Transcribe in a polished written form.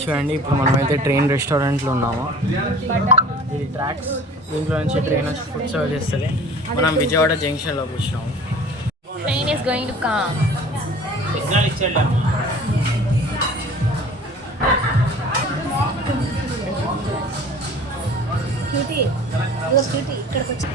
చూడండి, ఇప్పుడు మనమైతే ట్రైన్ రెస్టారెంట్లో ఉన్నాము. ఇది ట్రాక్స్, దీంట్లో నుంచి ట్రైన్ వచ్చి ఫుడ్ సర్వ్ చేస్తుంది. మనం విజయవాడ జంక్షన్లో కూర్చున్నాము. Train is going to come. Cutie, ఇక్కడికి వచ్చి